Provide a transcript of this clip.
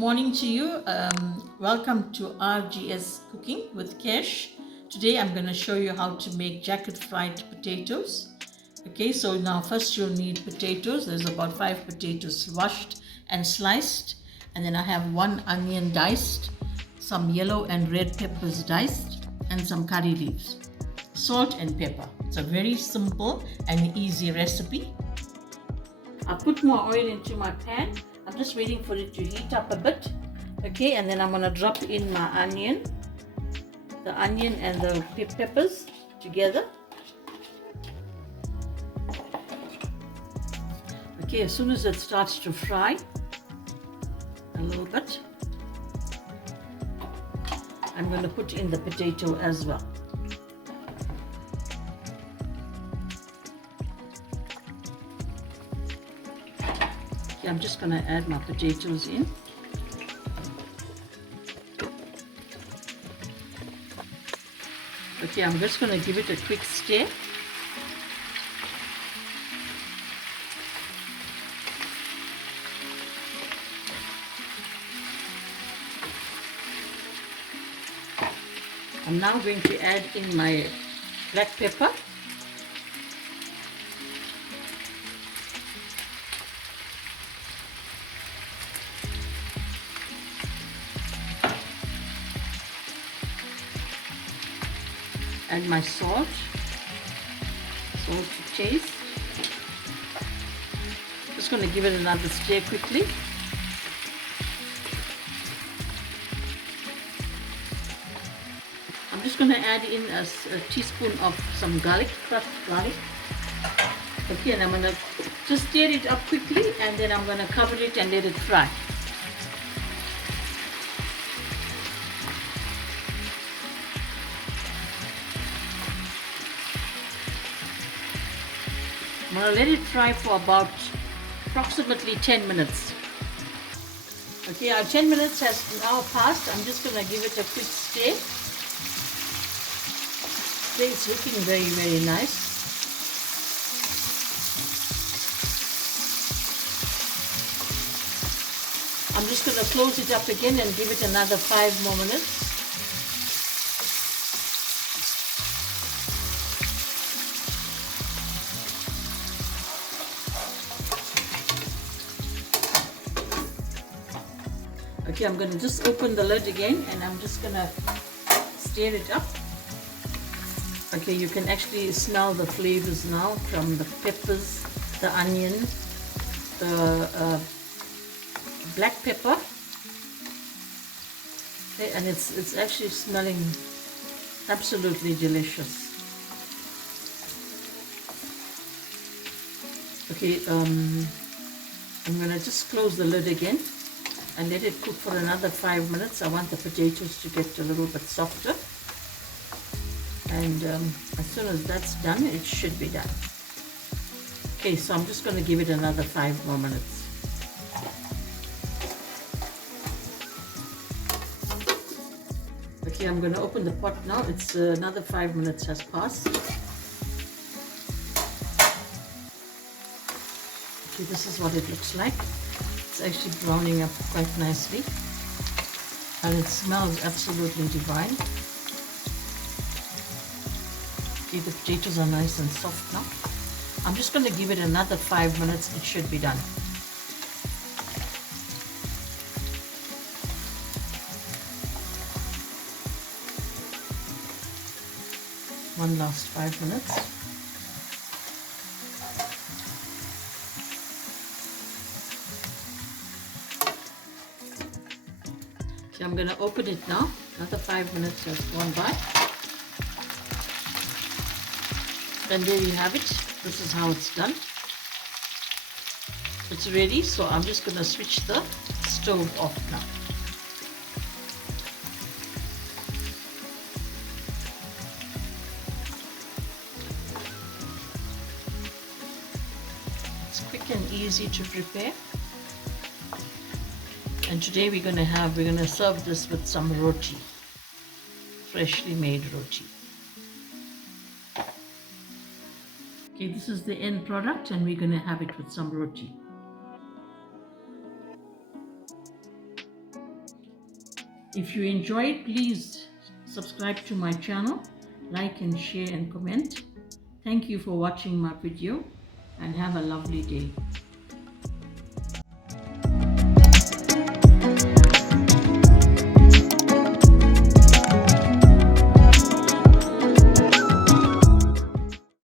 morning to you. Welcome to RGS Cooking with Kesh. Today I'm going to show you how to make jacket fried potatoes. Okay, so now first you'll need potatoes. There's about 5 potatoes washed and sliced. And then I have 1 onion diced, some yellow and red peppers diced, and some curry leaves. Salt and pepper. It's a very simple and easy recipe. I put more oil into my pan. I'm just waiting for it to heat up a bit. Okay, and then I'm going to drop in my onion. The onion and the peppers together. Okay, as soon as it starts to fry a little bit, I'm going to put in the potato as well. Okay, I'm just going to add my potatoes in. Okay, I'm just going to give it a quick stir. I'm now going to add in my black pepper. Add my salt to taste. Just going to give it another stir quickly. I'm just going to add in a teaspoon of some garlic, crushed garlic. Okay, and I'm going to just stir it up quickly, and then I'm going to cover it and let it fry. I'm going to let it fry for about approximately 10 minutes. Okay, our 10 minutes has now passed. I'm just going to give it a quick stir. It's looking very, very nice. I'm just going to close it up again and give it another 5 more minutes. Okay, I'm going to just open the lid again and I'm just going to stir it up. Okay, you can actually smell the flavors now from the peppers, the onion, the black pepper. Okay, and it's actually smelling absolutely delicious. Okay, I'm going to just close the lid again and let it cook for another 5 minutes. I want the potatoes to get a little bit softer. And as soon as that's done, it should be done. Okay, so I'm just going to give it another 5 more minutes. Okay, I'm going to open the pot now. It's another 5 minutes has passed. Okay, this is what it looks like. It's actually browning up quite nicely. And it smells absolutely divine. Okay, the potatoes are nice and soft now. I'm just going to give it another 5 minutes. It should be done. One last 5 minutes. Okay, I'm going to open it now. Another 5 minutes has gone by. And there you have it. This is how it's done. It's ready, so I'm just going to switch the stove off now. It's quick and easy to prepare. And today we're going to serve this with some roti, freshly made roti. Okay, this is the end product and we're going to have it with some roti. If you enjoyed, please subscribe to my channel, like and share and comment. Thank you for watching my video and have a lovely day.